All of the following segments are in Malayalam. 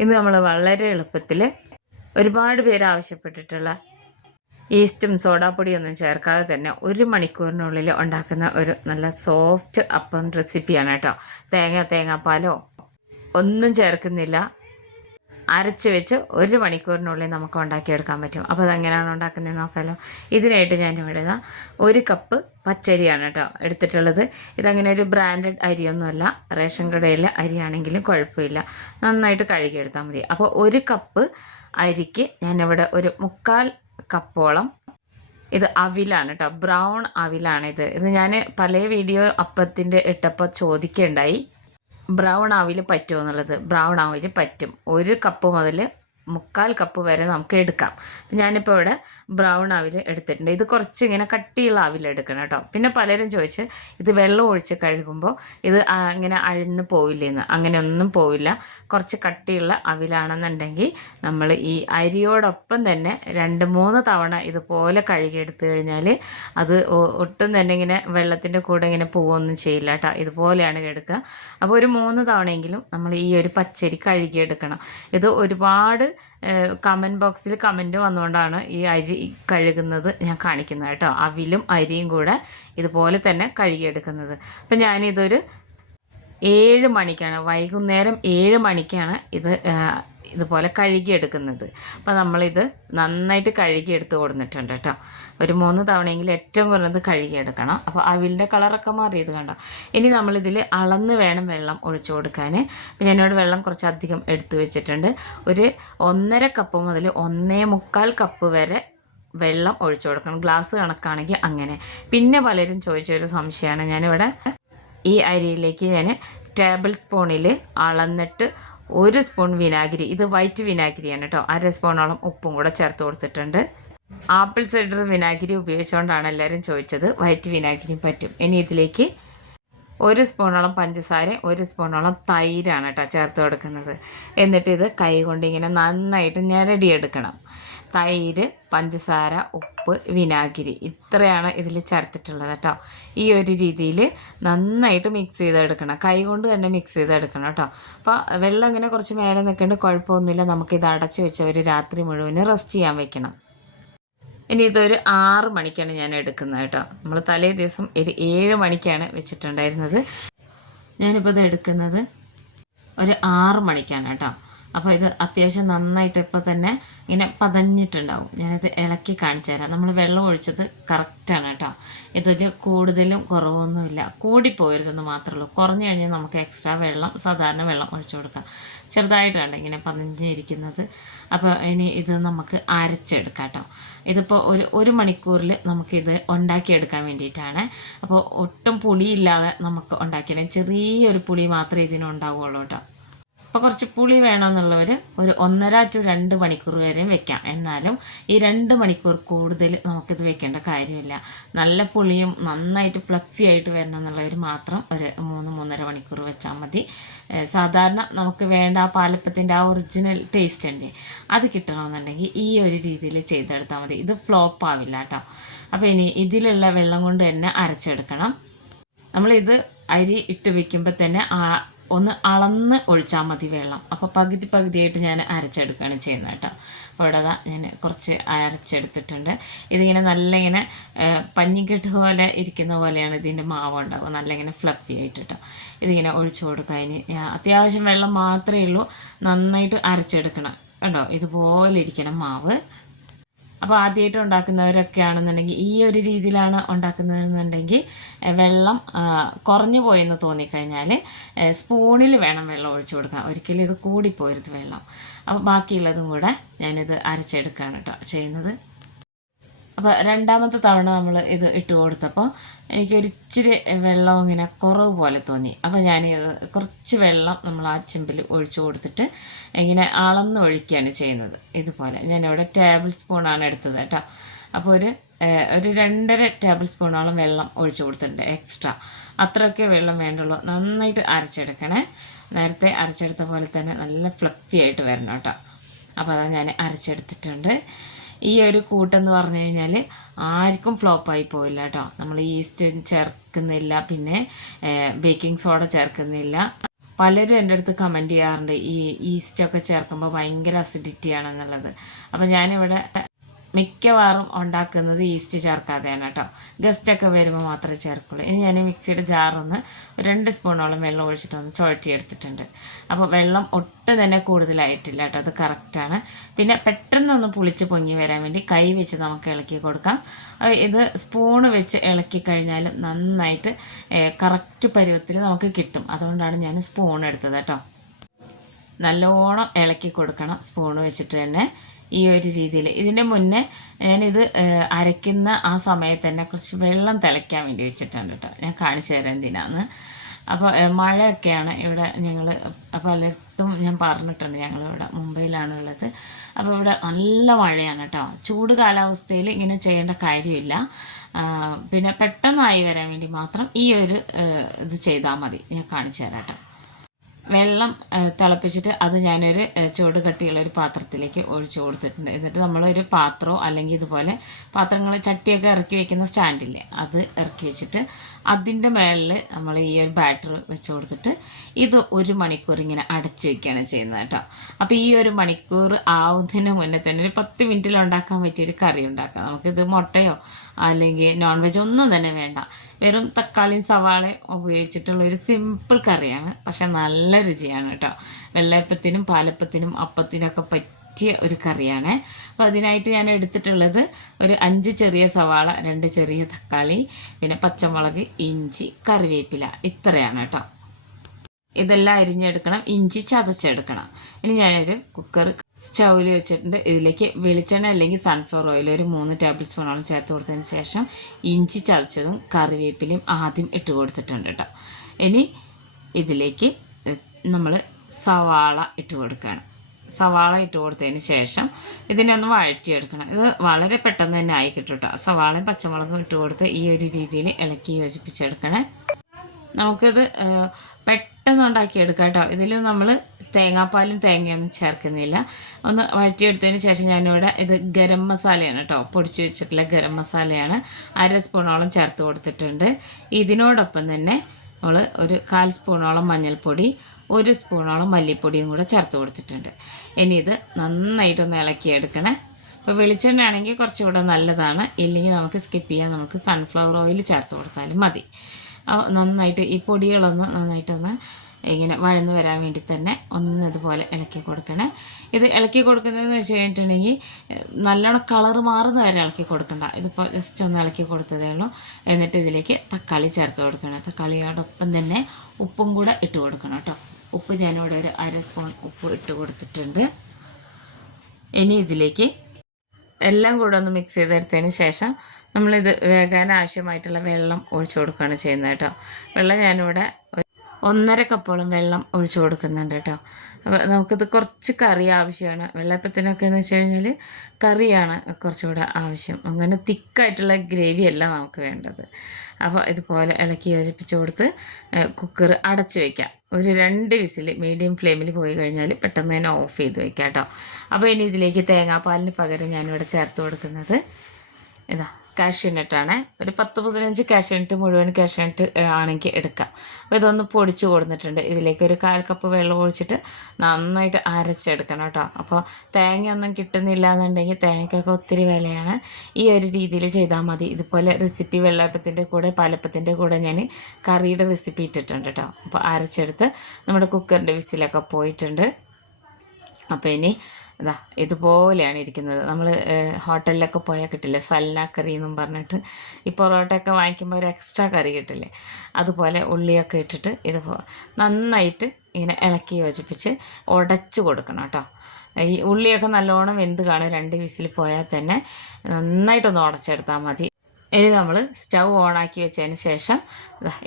ഇന്ന് നമ്മൾ വളരെ എളുപ്പത്തിൽ ഒരുപാട് പേര് ആവശ്യപ്പെട്ടിട്ടുള്ള ഈസ്റ്റും സോഡാപ്പൊടിയൊന്നും ചേർക്കാതെ തന്നെ ഒരു മണിക്കൂറിനുള്ളിൽ ഉണ്ടാക്കുന്ന ഒരു നല്ല സോഫ്റ്റ് അപ്പം റെസിപ്പിയാണ് കേട്ടോ. തേങ്ങ തേങ്ങാപ്പാലോ ഒന്നും ചേർക്കുന്നില്ല. അരച്ച് വെച്ച് ഒരു മണിക്കൂറിനുള്ളിൽ നമുക്ക് ഉണ്ടാക്കിയെടുക്കാൻ പറ്റും. അപ്പോൾ അതെങ്ങനെയാണ് ഉണ്ടാക്കുന്നത് നോക്കാമല്ലോ ഇതിനായിട്ട് ഞാൻ ഇവിടെ ഒരു കപ്പ് പച്ചരിയാണ് കേട്ടോ എടുത്തിട്ടുള്ളത്. ഇതങ്ങനെ ഒരു ബ്രാൻഡഡ് അരിയൊന്നുമല്ല. റേഷൻ കടയിലെ അരിയാണെങ്കിലും കുഴപ്പമില്ല. നന്നായിട്ട് കഴുകിയെടുത്താൽ മതി. അപ്പോൾ ഒരു കപ്പ് അരിക്ക് ഞാനിവിടെ ഒരു മുക്കാൽ കപ്പോളം ഇത് അവിലാണ് കേട്ടോ. ബ്രൗൺ അവിലാണിത്. ഇത് ഞാൻ പല വീഡിയോ അപ്പത്തിന്റെ ഇട്ടപ്പോൾ ചോദിക്കുകയുണ്ടായി. ബ്രൗൺ ആവിൽ പറ്റുമോ എന്നുള്ളത് ബ്രൗൺ ആവിൽ പറ്റും. ഒരു കപ്പ് മുതൽ മുക്കാൽ കപ്പ് വരെ നമുക്ക് എടുക്കാം. ഞാനിപ്പോൾ ഇവിടെ ബ്രൗൺ ആവിൽ എടുത്തിട്ടുണ്ട്. ഇത് കുറച്ച് ഇങ്ങനെ കട്ടിയുള്ള ആവിൽ എടുക്കണം കേട്ടോ. പിന്നെ പലരും ചോദിച്ച് ഇത് വെള്ളം ഒഴിച്ച് കഴുകുമ്പോൾ ഇത് ഇങ്ങനെ അഴിഞ്ഞു പോവില്ലെന്ന്. അങ്ങനെ ഒന്നും പോവില്ല. കുറച്ച് കട്ടിയുള്ള അവിലാണെന്നുണ്ടെങ്കിൽ നമ്മൾ ഈ അരിയോടൊപ്പം തന്നെ രണ്ട് മൂന്ന് തവണ ഇതുപോലെ കഴുകിയെടുത്തു കഴിഞ്ഞാൽ അത് ഒട്ടും തന്നെ ഇങ്ങനെ വെള്ളത്തിന്റെ കൂടെ ഇങ്ങനെ പോവുകയൊന്നും ചെയ്യില്ല കേട്ടോ. ഇതുപോലെയാണ് എടുക്കുക. അപ്പോൾ ഒരു മൂന്ന് തവണയെങ്കിലും നമ്മൾ ഈ ഒരു പച്ചരി കഴുകിയെടുക്കണം. ഇത് ഒരുപാട് കമന്റ് ബോക്സിൽ കമന്റ് വന്നുകൊണ്ടാണ് ഈ അരി കഴുകുന്നത് ഞാൻ കാണിക്കുന്നത് കേട്ടോ. അവിലും അരിയും കൂടെ ഇതുപോലെ തന്നെ കഴുകിയെടുക്കുന്നത്. അപ്പം ഞാനിതൊരു ഏഴ് മണിക്കാണ് വൈകുന്നേരം ഏഴ് മണിക്കാണ് ഇത് ഇതുപോലെ കഴുകിയെടുക്കുന്നത്. അപ്പോൾ നമ്മളിത് നന്നായിട്ട് കഴുകിയെടുത്ത് കൊടുത്തിട്ടുണ്ട് കേട്ടോ. ഒരു മൂന്ന് തവണയെങ്കിലും ഏറ്റവും കുറഞ്ഞത് കഴുകിയെടുക്കണം. അപ്പോൾ അവിലിന്റെ കളറൊക്കെ മാറിയത് കണ്ടോ? ഇനി നമ്മളിതിൽ അളന്ന് വേണം വെള്ളം ഒഴിച്ചു കൊടുക്കാൻ. അപ്പോൾ ഞാനിവിടെ വെള്ളം കുറച്ചധികം എടുത്തു വെച്ചിട്ടുണ്ട്. ഒരു ഒന്നര കപ്പ് മുതൽ ഒന്നേ മുക്കാൽ കപ്പ് വരെ വെള്ളം ഒഴിച്ചു കൊടുക്കണം. ഗ്ലാസ് കണക്കാണെങ്കിൽ അങ്ങനെ. പിന്നെ പലരും ചോദിച്ചൊരു സംശയമാണ്. ഞാനിവിടെ ഈ അരിയിലേക്ക് ഞാൻ ടേബിൾ സ്പൂണിൽ അളന്നിട്ട് ഒരു സ്പൂൺ വിനാഗിരി. ഇത് വൈറ്റ് വിനാഗിരിയാണ് കേട്ടോ അര സ്പൂണോളം ഉപ്പും കൂടെ ചേർത്ത് കൊടുത്തിട്ടുണ്ട്. ആപ്പിൾ സൈഡർ വിനാഗിരി ഉപയോഗിച്ചുകൊണ്ടാണ് എല്ലാവരും ചോദിച്ചത്. വൈറ്റ് വിനാഗിരിയും പറ്റും. ഇനി ഇതിലേക്ക് ഒരു സ്പൂണോളം പഞ്ചസാര ഒരു സ്പൂണോളം തൈരാണ് കേട്ടോ ചേർത്ത് കൊടുക്കുന്നത്. എന്നിട്ട് ഇത് കൈ കൊണ്ട് ഇങ്ങനെ നന്നായിട്ട് ഞെരടിയെടുക്കണം. തൈര് പഞ്ചസാര ഉപ്പ് വിനാഗിരി ഇത്രയാണ് ഇതിൽ ചേർത്തിട്ടുള്ളത് കേട്ടോ. ഈ ഒരു രീതിയിൽ നന്നായിട്ട് മിക്സ് ചെയ്തെടുക്കണം. കൈ കൊണ്ട് തന്നെ മിക്സ് ചെയ്തെടുക്കണം കേട്ടോ. അപ്പോൾ വെള്ളം ഇങ്ങനെ കുറച്ച് മേലെ നിൽക്കേണ്ട കുഴപ്പമൊന്നുമില്ല. നമുക്കിത് അടച്ച് വെച്ച് ഒരു രാത്രി മുഴുവൻ റെസ്റ്റ് ചെയ്യാൻ വെക്കണം. ഇനി ഇതൊരു ആറ് മണിക്കാണ് ഞാൻ എടുക്കുന്നത് കേട്ടോ. നമ്മൾ തലേ ദിവസം ഒരു ഏഴ് മണിക്കാണ് വെച്ചിട്ടുണ്ടായിരുന്നത്. ഞാനിപ്പോൾ ഇത് എടുക്കുന്നത് ഒരു ആറ് മണിക്കാണ് കേട്ടോ. അപ്പോൾ ഇത് അത്യാവശ്യം നന്നായിട്ട് ഇപ്പോൾ തന്നെ ഇങ്ങനെ പതഞ്ഞിട്ടുണ്ടാവും. ഞാനിത് ഇളക്കി കാണിച്ചു തരാം. നമ്മൾ വെള്ളം ഒഴിച്ചത് കറക്റ്റാണ് കേട്ടോ. ഇതൊരു കൂടുതലും കുറവൊന്നുമില്ല. കൂടിപ്പോയരുതെന്ന് മാത്രമേ ഉള്ളൂ. കുറഞ്ഞു കഴിഞ്ഞാൽ നമുക്ക് എക്സ്ട്രാ വെള്ളം സാധാരണ വെള്ളം ഒഴിച്ചു കൊടുക്കാം. ചെറുതായിട്ടാണ് ഇങ്ങനെ പതിഞ്ഞിരിക്കുന്നത്. അപ്പോൾ ഇനി ഇത് നമുക്ക് അരച്ചെടുക്കാം കേട്ടോ. ഇതിപ്പോൾ ഒരു ഒരു മണിക്കൂറിൽ നമുക്കിത് ഉണ്ടാക്കിയെടുക്കാൻ വേണ്ടിയിട്ടാണ്. അപ്പോൾ ഒട്ടും പുളിയില്ലാതെ നമുക്ക് ഉണ്ടാക്കിയെടുക്കാം. ചെറിയൊരു പുളി മാത്രമേ ഇതിനുണ്ടാവുകയുള്ളൂ കേട്ടോ. അപ്പോൾ കുറച്ച് പുളി വേണമെന്നുള്ളവർ ഒരു ഒന്നര ടു രണ്ട് മണിക്കൂർ വരെയും വെക്കാം. എന്നാലും ഈ രണ്ട് മണിക്കൂർ കൂടുതൽ നമുക്കിത് വെക്കേണ്ട കാര്യമില്ല. നല്ല പുളിയും നന്നായിട്ട് ഫ്ലഫി ആയിട്ട് വരണം എന്നുള്ളവർ മാത്രം ഒരു മൂന്ന് മൂന്നര മണിക്കൂർ വെച്ചാൽ മതി. സാധാരണ നമുക്ക് വേണ്ട ആ പാലപ്പത്തിന്റെ ആ ഒറിജിനൽ ടേസ്റ്റ് ഉണ്ട് അത് കിട്ടണമെന്നുണ്ടെങ്കിൽ ഈ ഒരു രീതിയിൽ ചെയ്തെടുത്താൽ മതി. ഇത് ഫ്ലോപ്പ് ആവില്ല കേട്ടോ അപ്പോൾ ഇനി ഇതിലുള്ള വെള്ളം കൊണ്ട് തന്നെ അരച്ചെടുക്കണം. നമ്മളിത് അരി ഇട്ട് വെക്കുമ്പോൾ തന്നെ ആ ഒന്ന് അളന്ന് ഒഴിച്ചാൽ മതി വെള്ളം. അപ്പോൾ പകുതി പകുതിയായിട്ട് ഞാൻ അരച്ചെടുക്കുകയാണ് ചെയ്യുന്നത് കേട്ടോ. അപ്പോൾ ഇവിടെ ഞാൻ കുറച്ച് അരച്ചെടുത്തിട്ടുണ്ട്. ഇതിങ്ങനെ നല്ല ഇങ്ങനെ പഞ്ഞിക്കെട്ട് പോലെ ഇരിക്കുന്ന പോലെയാണ് ഇതിന്റെ മാവ് ഉണ്ടാവുക. നല്ല ഇങ്ങനെ ഫ്ലഫി ആയിട്ട് കേട്ടോ. ഇതിങ്ങനെ ഒഴിച്ചു കൊടുക്കുക. ഇനി അത്യാവശ്യം വെള്ളം മാത്രമേ ഉള്ളൂ. നന്നായിട്ട് അരച്ചെടുക്കണം. കേട്ടോ ഇതുപോലെ ഇരിക്കണം മാവ്. അപ്പോൾ ആദ്യമായിട്ട് ഉണ്ടാക്കുന്നവരൊക്കെ ആണെന്നുണ്ടെങ്കിൽ ഈ ഒരു രീതിയിലാണ് ഉണ്ടാക്കുന്നതെന്നുണ്ടെങ്കിൽ വെള്ളം കുറഞ്ഞു പോയെന്ന് തോന്നിക്കഴിഞ്ഞാൽ സ്പൂണിൽ വേണം വെള്ളം ഒഴിച്ചു കൊടുക്കാൻ. ഒരിക്കലും ഇത് കൂടിപ്പോരുത് വെള്ളം. അപ്പോൾ ബാക്കിയുള്ളതും കൂടെ ഞാനിത് അരച്ചെടുക്കുകയാണ് കേട്ടോ ചെയ്യുന്നത്. അപ്പോൾ രണ്ടാമത്തെ തവണ നമ്മൾ ഇത് ഇട്ട് കൊടുത്തപ്പോൾ എനിക്ക് ഇച്ചിരി വെള്ളം ഇങ്ങനെ കുറവ് പോലെ തോന്നി. അപ്പോൾ ഞാൻ കുറച്ച് വെള്ളം നമ്മൾ ആ ചെമ്പിൽ ഒഴിച്ചു കൊടുത്തിട്ട് ഇങ്ങനെ അളന്ന് ഒഴിക്കുകയാണ് ചെയ്യുന്നത്. ഇതുപോലെ. ഞാൻ ഇവിടെ ടേബിൾ സ്പൂണാണ് എടുത്തത് കേട്ടോ. അപ്പോൾ ഒരു ഒരു രണ്ടര ടേബിൾ സ്പൂണോളം വെള്ളം ഒഴിച്ചു കൊടുത്തിട്ടുണ്ട് എക്സ്ട്രാ അത്രയൊക്കെ വെള്ളം വേണ്ടുള്ളൂ. നന്നായിട്ട് അരച്ചെടുക്കണേ. നേരത്തെ അരച്ചെടുത്ത പോലെ തന്നെ നല്ല ഫ്ലഫി ആയിട്ട് വരണം കേട്ടോ. അപ്പോൾ അതാ ഞാൻ അരച്ചെടുത്തിട്ടുണ്ട്. ഈ ഒരു കൂട്ടെന്ന് പറഞ്ഞു കഴിഞ്ഞാൽ ആർക്കും ഫ്ലോപ്പായി പോയില്ല കേട്ടോ നമ്മൾ ഈസ്റ്റ് ചേർക്കുന്നില്ല പിന്നെ ബേക്കിംഗ് സോഡ ചേർക്കുന്നില്ല. പലരും എന്റെ അടുത്ത് കമന്റ് ചെയ്യാറുണ്ട് ഈ ഈസ്റ്റൊക്കെ ചേർക്കുമ്പോൾ ഭയങ്കര അസിഡിറ്റി ആണെന്നുള്ളത്. അപ്പോൾ ഞാനിവിടെ മിക്കവാറും ഉണ്ടാക്കുന്നത് ഈസ്റ്റ് ചേർക്കാതെയാണ് കേട്ടോ. ഗസ്റ്റൊക്കെ വരുമ്പോൾ മാത്രമേ ചേർക്കുള്ളൂ. ഇനി ഞാൻ മിക്സിയുടെ ജാറൊന്ന് രണ്ട് സ്പൂണോളം വെള്ളം ഒഴിച്ചിട്ടൊന്ന് ചുഴറ്റി എടുത്തിട്ടുണ്ട് അപ്പോൾ വെള്ളം ഒട്ടും തന്നെ കൂടുതലായിട്ടില്ല കേട്ടോ. അത് കറക്റ്റാണ്. പിന്നെ പെട്ടെന്നൊന്ന് പുളിച്ച് പൊങ്ങി വരാൻ വേണ്ടി കൈ വെച്ച് നമുക്ക് ഇളക്കി കൊടുക്കാം. ഇത് സ്പൂണ് വെച്ച് ഇളക്കി കഴിഞ്ഞാലും നന്നായിട്ട് കറക്റ്റ് പരുവത്തിൽ നമുക്ക് കിട്ടും. അതുകൊണ്ടാണ് ഞാൻ സ്പൂൺ എടുത്തത് കേട്ടോ. നല്ലോണം ഇളക്കി കൊടുക്കണം സ്പൂൺ വെച്ചിട്ട് തന്നെ. ഈ ഒരു രീതിയിൽ. ഇതിന്റെ മുന്നേ ഞാനിത് അരയ്ക്കുന്ന ആ സമയത്ത് തന്നെ കുറച്ച് വെള്ളം തിളയ്ക്കാൻ വേണ്ടി വെച്ചിട്ടുണ്ട് കേട്ടോ ഞാൻ കാണിച്ചു തരാം എന്തിനാന്ന്. അപ്പോൾ മഴയൊക്കെയാണ് ഇവിടെ ഞങ്ങൾ പലയിടത്തും ഞാൻ പറഞ്ഞിട്ടുണ്ട് ഞങ്ങളിവിടെ മുംബൈയിലാണ് ഉള്ളത്. അപ്പോൾ ഇവിടെ നല്ല മഴയാണ് കേട്ടോ ചൂട് കാലാവസ്ഥയിൽ ഇങ്ങനെ ചെയ്യേണ്ട കാര്യമില്ല. പിന്നെ പെട്ടെന്നായി വരാൻ വേണ്ടി മാത്രം ഈ ഒരു ഇത് ചെയ്താൽ മതി. ഞാൻ കാണിച്ചു തരാം കേട്ടോ വെള്ളം തിളപ്പിച്ചിട്ട് അത് ഞാനൊരു ചുവട് കട്ടിയുള്ള ഒരു പാത്രത്തിലേക്ക് ഒഴിച്ചു കൊടുത്തിട്ടുണ്ട്. എന്നിട്ട് നമ്മളൊരു പാത്രമോ അല്ലെങ്കിൽ ഇതുപോലെ പാത്രങ്ങൾ ചട്ടിയൊക്കെ ഇറക്കി വെക്കുന്ന സ്റ്റാൻഡില്ലേ അത് ഇറക്കി വെച്ചിട്ട് അതിന്റെ മേളിൽ നമ്മൾ ഈ ഒരു ബാറ്റർ വെച്ച് കൊടുത്തിട്ട് ഇത് ഒരു മണിക്കൂർ ഇങ്ങനെ അടച്ചു വെക്കുകയാണ് ചെയ്യുന്നത് കേട്ടോ. അപ്പോൾ ഈ ഒരു മണിക്കൂർ ആവുന്നതിന് മുന്നേ തന്നെ ഒരു പത്ത് മിനിറ്റിൽ ഉണ്ടാക്കാൻ പറ്റിയൊരു കറി ഉണ്ടാക്കാം. നമുക്കിത് മുട്ടയോ അല്ലെങ്കിൽ നോൺ വെജ് ഒന്നും തന്നെ വേണ്ട. വെറും തക്കാളിയും സവാളയും ഉപയോഗിച്ചിട്ടുള്ള ഒരു സിമ്പിൾ കറിയാണ്. പക്ഷെ നല്ല രുചിയാണ് കേട്ടോ വെള്ളയപ്പത്തിനും പാലപ്പത്തിനും അപ്പത്തിനൊക്കെ പറ്റിയ ഒരു കറിയാണ്. അപ്പോൾ അതിനായിട്ട് ഞാൻ എടുത്തിട്ടുള്ളത് ഒരു അഞ്ച് ചെറിയ സവാള രണ്ട് ചെറിയ തക്കാളി പിന്നെ പച്ചമുളക് ഇഞ്ചി കറിവേപ്പില. ഇത്രയാണ് കേട്ടോ ഇതെല്ലാം അരിഞ്ഞെടുക്കണം ഇഞ്ചി ചതച്ചെടുക്കണം. ഇനി ഞാനൊരു കുക്കർ സ്റ്റൗവിൽ വെച്ചിട്ടുണ്ട്. ഇതിലേക്ക് വെളിച്ചെണ്ണ അല്ലെങ്കിൽ സൺഫ്ലവർ ഓയിൽ ഒരു മൂന്ന് ടേബിൾ സ്പൂണോളം ചേർത്ത് കൊടുത്തതിന് ശേഷം ഇഞ്ചി ചതച്ചതും കറിവേപ്പിലയും ആദ്യം ഇട്ട് കൊടുത്തിട്ടുണ്ട് കേട്ടോ. ഇനി ഇതിലേക്ക് നമ്മൾ സവാള ഇട്ട് കൊടുക്കുകയാണ്. സവാള ഇട്ട് കൊടുത്തതിന് ശേഷം ഇതിനെ ഒന്ന് വഴറ്റിയെടുക്കണം. ഇത് വളരെ പെട്ടെന്ന് തന്നെ ആയി കിട്ടും കേട്ടോ. സവാളയും പച്ചമുളകും ഇട്ട് കൊടുത്ത് ഈ ഒരു രീതിയിൽ ഇളക്കി യോജിപ്പിച്ചെടുക്കണേ. നമുക്കിത് ആ, പെട്ടെന്ന് ഉണ്ടാക്കിയെടുക്കാം കേട്ടോ. ഇതിൽ നമ്മൾ തേങ്ങാപ്പാലും തേങ്ങയൊന്നും ചേർക്കുന്നില്ല. ഒന്ന് വഴറ്റിയെടുത്തതിന് ശേഷം ഞാനിവിടെ ഇത് ഗരം മസാലയാണ് കേട്ടോ. പൊടിച്ചു വെച്ചിട്ടുള്ള ഗരം മസാലയാണ് അര സ്പൂണോളം ചേർത്ത് കൊടുത്തിട്ടുണ്ട്. ഇതിനോടൊപ്പം തന്നെ നമ്മൾ ഒരു കാൽ സ്പൂണോളം മഞ്ഞൾപ്പൊടി ഒരു സ്പൂണോളം മല്ലിപ്പൊടിയും കൂടെ ചേർത്ത് കൊടുത്തിട്ടുണ്ട്. ഇനി ഇത് നന്നായിട്ടൊന്ന് ഇളക്കിയെടുക്കണേ. ഇപ്പോൾ വെളിച്ചെണ്ണ ആണെങ്കിൽ കുറച്ചുകൂടെ നല്ലതാണ്. ഇല്ലെങ്കിൽ നമുക്ക് സ്കിപ്പ് ചെയ്യാൻ നമുക്ക് സൺഫ്ലവർ ഓയിൽ ചേർത്ത് കൊടുത്താലും മതി. നന്നായിട്ട് ഈ പൊടികളൊന്ന് നന്നായിട്ടൊന്ന് ഇങ്ങനെ വഴന്ന് വരാൻ വേണ്ടി തന്നെ ഒന്ന് ഇതുപോലെ ഇളക്കി കൊടുക്കണേ. ഇത് ഇളക്കി കൊടുക്കുന്നതെന്ന് വെച്ച് കഴിഞ്ഞിട്ടുണ്ടെങ്കിൽ നല്ലോണം കളറ് മാറുന്ന വരെ ഇളക്കി കൊടുക്കണ്ട. ഇതിപ്പോൾ ജസ്റ്റ് ഒന്ന് ഇളക്കി കൊടുത്തതേ ഉള്ളൂ. എന്നിട്ട് ഇതിലേക്ക് തക്കാളി ചേർത്ത് കൊടുക്കണം. തക്കാളിയോടൊപ്പം തന്നെ ഉപ്പും കൂടെ ഇട്ട് കൊടുക്കണം കേട്ടോ. ഉപ്പ് ഞാനിവിടെ ഒരു അര സ്പൂൺ ഉപ്പ് ഇട്ട് കൊടുത്തിട്ടുണ്ട്. ഇനി ഇതിലേക്ക് എല്ലാം കൂടെ ഒന്ന് മിക്സ് ചെയ്തെടുത്തതിന് ശേഷം നമ്മളിത് വേകാൻ ആവശ്യമായിട്ടുള്ള വെള്ളം ഒഴിച്ചു കൊടുക്കുകയാണ് ചെയ്യുന്നത് കേട്ടോ. വെള്ളം ഞാനിവിടെ ഒന്നര കപ്പോളം വെള്ളം ഒഴിച്ചു കൊടുക്കുന്നുണ്ട് കേട്ടോ. അപ്പോൾ നമുക്കിത് കുറച്ച് കറി ആവശ്യമാണ്. വെള്ളയപ്പത്തിനൊക്കെ എന്ന് വെച്ച് കഴിഞ്ഞാൽ കറിയാണ് കുറച്ചുകൂടെ ആവശ്യം. അങ്ങനെ തിക്കായിട്ടുള്ള ഗ്രേവി അല്ല നമുക്ക് വേണ്ടത്. അപ്പോൾ ഇതുപോലെ ഇളക്കി യോജിപ്പിച്ച് കൊടുത്ത് കുക്കർ അടച്ച് വയ്ക്കാം ഒരു രണ്ട് വിസിൽ മീഡിയം ഫ്ലെയിമിൽ പോയി കഴിഞ്ഞാൽ പെട്ടെന്ന് തന്നെ ഓഫ് ചെയ്ത് വയ്ക്കാം കേട്ടോ. അപ്പോൾ ഇനി ഇതിലേക്ക് തേങ്ങാപ്പാലിന് പകരം ഞാനിവിടെ ചേർത്ത് കൊടുക്കുന്നത്. ഇതാ. കാഷ്യൂനട്ടാണ് ഒരു പത്ത് പതിനഞ്ച് കാഷ്യൂനട്ട് മുഴുവൻ കാഷ്യൂനട്ട് ആണെങ്കിൽ എടുക്കാം. അപ്പോൾ ഇതൊന്ന് പൊടിച്ച് കൊടുത്തിട്ടുണ്ട്. ഇതിലേക്ക് ഒരു കാൽ കപ്പ് വെള്ളം ഒഴിച്ചിട്ട് നന്നായിട്ട് അരച്ചെടുക്കണം കേട്ടോ. അപ്പോൾ തേങ്ങയൊന്നും കിട്ടുന്നില്ല എന്നുണ്ടെങ്കിൽ തേങ്ങയ്ക്കൊക്കെ ഒത്തിരി വിലയാണ്. ഈ ഒരു രീതിയിൽ ചെയ്താൽ മതി. ഇതുപോലെ റെസിപ്പി വെള്ളയപ്പത്തിന്റെ കൂടെ പാലപ്പത്തിന്റെ കൂടെ ഞാൻ കറിയുടെ റെസിപ്പി ഇട്ടിട്ടുണ്ട് കേട്ടോ. അപ്പോൾ അരച്ചെടുത്ത് നമ്മുടെ കുക്കറിന്റെ വിസിലൊക്കെ പോയിട്ടുണ്ട്. അപ്പോൾ ഇനി ഇതാ ഇതുപോലെയാണ് ഇരിക്കുന്നത്. നമ്മൾ ഹോട്ടലിലൊക്കെ പോയാൽ കിട്ടില്ലേ? സൽന കറി എന്നും പറഞ്ഞിട്ട് ഈ പൊറോട്ടയൊക്കെ വാങ്ങിക്കുമ്പോൾ ഒരു എക്സ്ട്രാ കറി കിട്ടില്ലേ? അതുപോലെ ഉള്ളിയൊക്കെ ഇട്ടിട്ട് ഇത് നന്നായിട്ട് ഇങ്ങനെ ഇളക്കി യോജിപ്പിച്ച് ഉടച്ച് കൊടുക്കണം കേട്ടോ. ഈ ഉള്ളിയൊക്കെ നല്ലോണം വെന്ത് കാണും. രണ്ട് വിസിൽ പോയാൽ തന്നെ നന്നായിട്ടൊന്ന് ഉടച്ചെടുത്താൽ മതി. ഇനി നമ്മൾ സ്റ്റൗ ഓണാക്കി വെച്ചതിന് ശേഷം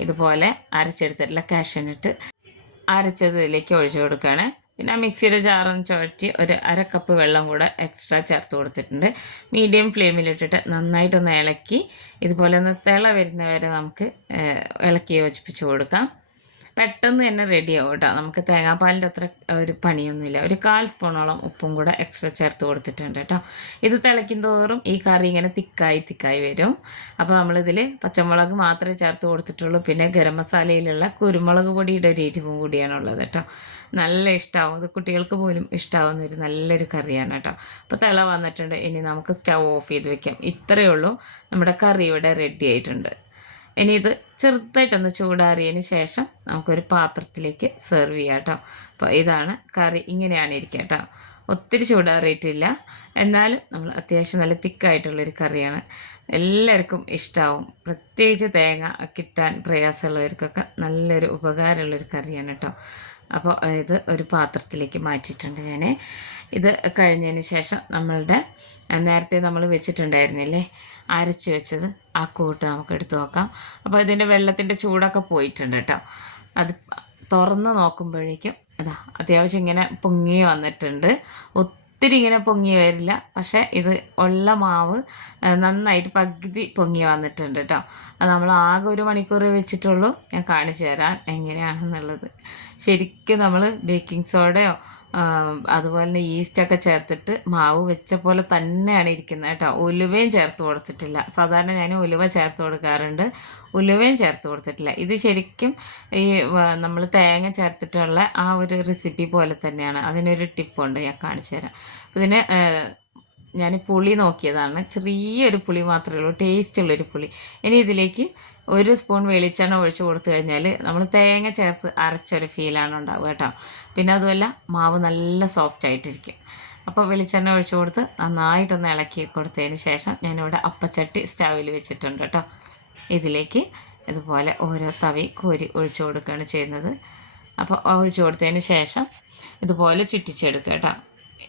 ഇതുപോലെ അരച്ചെടുത്തിട്ടുള്ള കാഷനിട്ട് അരച്ചതിലേക്ക് ഒഴിച്ചു കൊടുക്കുകയാണ്. പിന്നെ മിക്സിയുടെ ജാറൊന്ന് ചുഴറ്റി ഒരു അര കപ്പ് വെള്ളം കൂടെ എക്സ്ട്രാ ചേർത്ത് കൊടുത്തിട്ടുണ്ട്. മീഡിയം ഫ്ലെയിമിലിട്ടിട്ട് നന്നായിട്ടൊന്ന് ഇളക്കി ഇതുപോലെ ഒന്ന് തിള വരുന്നവരെ നമുക്ക് ഇളക്കി യോജിപ്പിച്ച് കൊടുക്കാം. പെട്ടെന്ന് തന്നെ റെഡി ആവും കേട്ടോ. നമുക്ക് തേങ്ങാപ്പാലിന്റെ അത്ര ഒരു പണിയൊന്നുമില്ല. ഒരു കാൽ സ്പൂണോളം ഉപ്പും കൂടെ എക്സ്ട്രാ ചേർത്ത് കൊടുത്തിട്ടുണ്ട് കേട്ടോ. ഇത് തിളയ്ക്കും തോറും ഈ കറി ഇങ്ങനെ തിക്കായി തിക്കായി വരും. അപ്പോൾ നമ്മളിതിൽ പച്ചമുളക് മാത്രമേ ചേർത്ത് കൊടുത്തിട്ടുള്ളൂ. പിന്നെ ഗരം മസാലയിലുള്ള കുരുമുളക് പൊടിയുടെ ഒരു എരിവും കൂടിയാണുള്ളത് കേട്ടോ. നല്ല ഇഷ്ടമാവും ഇത് കുട്ടികൾക്ക് പോലും ഇഷ്ടമാവുന്ന ഒരു നല്ലൊരു കറിയാണ് കേട്ടോ. അപ്പോൾ തിള വന്നിട്ടുണ്ട്. ഇനി നമുക്ക് സ്റ്റൗ ഓഫ് ചെയ്ത് വെക്കാം. ഇത്രയേ ഉള്ളൂ. നമ്മുടെ കറി ഇവിടെ റെഡി ആയിട്ടുണ്ട്. ഇനി ഇത് ചെറുതായിട്ടൊന്ന് ചൂടാറിയതിന് ശേഷം നമുക്കൊരു പാത്രത്തിലേക്ക് സെർവ് ചെയ്യാം കേട്ടോ. അപ്പോൾ ഇതാണ് കറി ഇങ്ങനെയാണ് ഇരിക്കുക കേട്ടോ. ഒത്തിരി ചൂടാറിയിട്ടില്ല. എന്നാലും നമ്മൾ അത്യാവശ്യം നല്ല തിക്കായിട്ടുള്ളൊരു കറിയാണ്. എല്ലാവർക്കും ഇഷ്ടമാവും പ്രത്യേകിച്ച് തേങ്ങ കിട്ടാൻ പ്രയാസമുള്ളവർക്കൊക്കെ നല്ലൊരു ഉപകാരമുള്ളൊരു കറിയാണ് കേട്ടോ. അപ്പോൾ ഇത് ഒരു പാത്രത്തിലേക്ക് മാറ്റിയിട്ടുണ്ട് ഞാൻ ഇത് കഴിഞ്ഞതിന് ശേഷം നമ്മളുടെ നേരത്തെ നമ്മൾ വെച്ചിട്ടുണ്ടായിരുന്നില്ലേ? അരച്ച് വെച്ചത് ആ കൂട്ട് നമുക്ക് എടുത്ത് നോക്കാം. അപ്പോൾ ഇതിന്റെ വെള്ളത്തിന്റെ ചൂടൊക്കെ പോയിട്ടുണ്ട് കേട്ടോ. അത് തുറന്ന് നോക്കുമ്പോഴേക്കും അതാ അത്യാവശ്യം ഇങ്ങനെ പൊങ്ങി വന്നിട്ടുണ്ട്. ഒത്തിരി ഇങ്ങനെ പൊങ്ങി വരില്ല. പക്ഷേ ഇത് ഉള്ള മാവ് നന്നായിട്ട് പകുതി പൊങ്ങി വന്നിട്ടുണ്ട് കേട്ടോ. അത് നമ്മൾ ആകെ ഒരു മണിക്കൂർ വെച്ചിട്ടുള്ളൂ. ഞാൻ കാണിച്ചു തരാൻ എങ്ങനെയാണെന്നുള്ളത്. ശരിക്കും നമ്മൾ ബേക്കിംഗ് സോഡയോ അതുപോലെ തന്നെ ഈസ്റ്റൊക്കെ ചേർത്തിട്ട് മാവ് വെച്ച പോലെ തന്നെയാണ് ഇരിക്കുന്നത് കേട്ടോ. ഉലുവയും ചേർത്ത് കൊടുത്തിട്ടില്ല. സാധാരണ ഞാൻ ഉലുവ ചേർത്ത് കൊടുക്കാറുണ്ട്. ഉലുവയും ചേർത്ത് കൊടുത്തിട്ടില്ല. ഇത് ശരിക്കും ഈ നമ്മൾ തേങ്ങ ചേർത്തിട്ടുള്ള ആ ഒരു റെസിപ്പി പോലെ തന്നെയാണ്. അതിനൊരു ടിപ്പുണ്ട് ഞാൻ കാണിച്ചു തരാം. ഇതിന് ഞാൻ പുളി നോക്കിയതാണ്. ചെറിയൊരു പുളി മാത്രമേ ഉള്ളൂ. ടേസ്റ്റ് ഉള്ളൊരു പുളി. ഇനി ഇതിലേക്ക് ഒരു സ്പൂൺ വെളിച്ചെണ്ണ ഒഴിച്ച് കൊടുത്തു കഴിഞ്ഞാൽ നമ്മൾ തേങ്ങ ചേർത്ത് അരച്ചൊരു ഫീലാണ് ഉണ്ടാവുക കേട്ടോ. പിന്നെ അതുമല്ല മാവ് നല്ല സോഫ്റ്റ് ആയിട്ടിരിക്കും. അപ്പോൾ വെളിച്ചെണ്ണ ഒഴിച്ച് കൊടുത്ത് നന്നായിട്ടൊന്ന് ഇളക്കി കൊടുത്തതിന് ശേഷം ഞാനിവിടെ അപ്പച്ചട്ടി സ്റ്റവിൽ വെച്ചിട്ടുണ്ട് കേട്ടോ. ഇതിലേക്ക് ഇതുപോലെ ഓരോ തവി കോരി ഒഴിച്ചു കൊടുക്കുകയാണ് ചെയ്യുന്നത്. അപ്പോൾ ഒഴിച്ചു കൊടുത്തതിന് ശേഷം ഇതുപോലെ ചുറ്റിച്ചെടുക്കുക കേട്ടോ.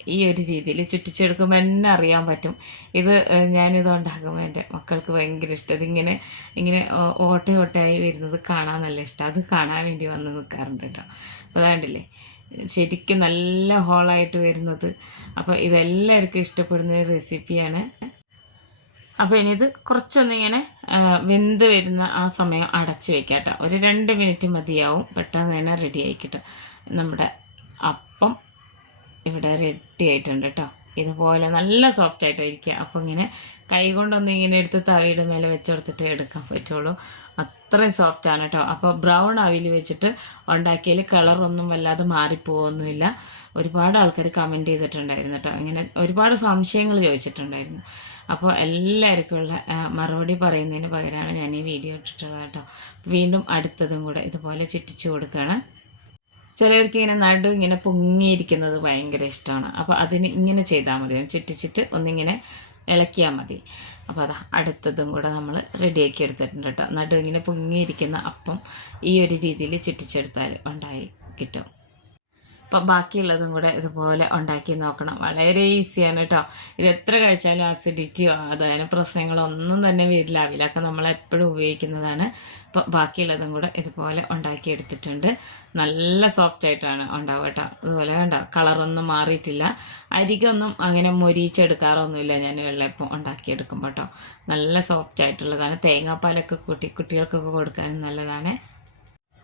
ഈ ഒരു രീതിയിൽ ചുറ്റിച്ചെടുക്കുമ്പോൾ തന്നെ അറിയാൻ പറ്റും. ഇത് ഞാനിത് ഉണ്ടാക്കുമ്പോൾ എന്റെ മക്കൾക്ക് ഭയങ്കര ഇഷ്ടം. ഇതിങ്ങനെ ഇങ്ങനെ ഓട്ട ഓട്ടയായി വരുന്നത് കാണാൻ നല്ല ഇഷ്ടം. അത് കാണാൻ വേണ്ടി വന്ന് നിൽക്കാറുണ്ട് കേട്ടോ. അപ്പോൾ അതാണ്ടില്ലേ ശരിക്കും നല്ല ഹോളായിട്ട് വരുന്നത്. അപ്പോൾ ഇതെല്ലാവർക്കും ഇഷ്ടപ്പെടുന്ന ഒരു റെസിപ്പിയാണ്. അപ്പോൾ ഇനി ഇത് കുറച്ചൊന്നിങ്ങനെ വെന്ത് വരുന്ന ആ സമയം അടച്ച് വെക്കാം കേട്ടോ. ഒരു രണ്ട് മിനിറ്റ് മതിയാവും. പെട്ടെന്ന് തന്നെ റെഡി ആയിക്കിട്ടും നമ്മുടെ അപ്പം ഇവിടെ റെഡി ആയിട്ടുണ്ട് കേട്ടോ ഇതുപോലെ നല്ല സോഫ്റ്റ് ആയിട്ടായിരിക്കുക. അപ്പോൾ ഇങ്ങനെ കൈ കൊണ്ടൊന്ന് ഇങ്ങനെ എടുത്ത് തവിയുടെ മേലെ വെച്ചെടുത്തിട്ട് എടുക്കാൻ പറ്റുള്ളൂ. അത്രയും സോഫ്റ്റ് ആണ് കേട്ടോ അപ്പോൾ ബ്രൗൺ അവിൽ വെച്ചിട്ട് ഉണ്ടാക്കിയാൽ കളറൊന്നും വല്ലാതെ മാറിപ്പോവൊന്നുമില്ല ഒരുപാട് ആൾക്കാർ കമന്റ് ചെയ്തിട്ടുണ്ടായിരുന്നു കേട്ടോ ഇങ്ങനെ ഒരുപാട് സംശയങ്ങൾ ചോദിച്ചിട്ടുണ്ടായിരുന്നു. അപ്പോൾ എല്ലാവർക്കും ഉള്ള മറുപടി പറയുന്നതിന് പകരമാണ് ഞാൻ ഈ വീഡിയോ ഇട്ടിട്ടുള്ളത് കേട്ടോ വീണ്ടും അടുത്തതും കൂടെ ഇതുപോലെ ചിറ്റിച്ച് കൊടുക്കുകയാണ്. ചിലർക്ക് ഇങ്ങനെ നടു ഇങ്ങനെ പൊങ്ങിയിരിക്കുന്നത് ഭയങ്കര ഇഷ്ടമാണ്. അപ്പോൾ അതിന് ഇങ്ങനെ ചെയ്താൽ മതി. ചുറ്റിച്ചിട്ട് ഒന്നിങ്ങനെ ഇളക്കിയാൽ മതി. അപ്പോൾ അതാ അടുത്തതും കൂടെ നമ്മൾ റെഡിയാക്കി എടുത്തിട്ടുണ്ട് കേട്ടോ. നടു ഇങ്ങനെ പൊങ്ങിയിരിക്കുന്ന അപ്പം ഈ ഒരു രീതിയിൽ ചുറ്റിച്ചെടുത്താൽ ഉണ്ടായി കിട്ടും. അപ്പം ബാക്കിയുള്ളതും കൂടെ ഇതുപോലെ ഉണ്ടാക്കി നോക്കണം. വളരെ ഈസിയാണ് കേട്ടോ ഇത് എത്ര കഴിച്ചാലും ആസിഡിറ്റിയോ അതിന് പ്രശ്നങ്ങളോ ഒന്നും തന്നെ വരില്ല. അവിലൊക്കെ നമ്മൾ എപ്പോഴും ഉപയോഗിക്കുന്നതാണ്. അപ്പം ബാക്കിയുള്ളതും കൂടെ ഇതുപോലെ ഉണ്ടാക്കി എടുത്തിട്ടുണ്ട്. നല്ല സോഫ്റ്റ് ആയിട്ടാണ് ഉണ്ടാവുക കേട്ടോ അതുപോലെ കണ്ടോ? കളറൊന്നും മാറിയിട്ടില്ല. അരികൊന്നും അങ്ങനെ മൊരിച്ചെടുക്കാറൊന്നുമില്ല ഞാൻ വെള്ളയപ്പം ഉണ്ടാക്കിയെടുക്കുമ്പോൾ കേട്ടോ നല്ല സോഫ്റ്റ് ആയിട്ടുള്ളതാണ്. തേങ്ങാപ്പാലൊക്കെ കൂട്ടി കുട്ടികൾക്കൊക്കെ കൊടുക്കാനും നല്ലതാണ്.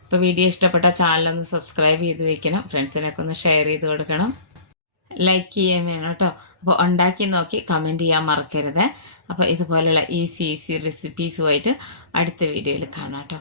അപ്പോൾ വീഡിയോ ഇഷ്ടപ്പെട്ട ചാനലൊന്ന് സബ്സ്ക്രൈബ് ചെയ്ത് വെക്കണം. ഫ്രണ്ട്സിനൊക്കെ ഒന്ന് ഷെയർ ചെയ്ത് കൊടുക്കണം. ലൈക്ക് ചെയ്യാൻ വേണം കേട്ടോ. അപ്പോൾ ഉണ്ടാക്കി നോക്കി കമന്റ് ചെയ്യാൻ മറക്കരുത്. അപ്പോൾ ഇതുപോലെയുള്ള ഈസി ഈസി റെസിപ്പീസുമായിട്ട് അടുത്ത വീഡിയോയിൽ കാണാം കേട്ടോ.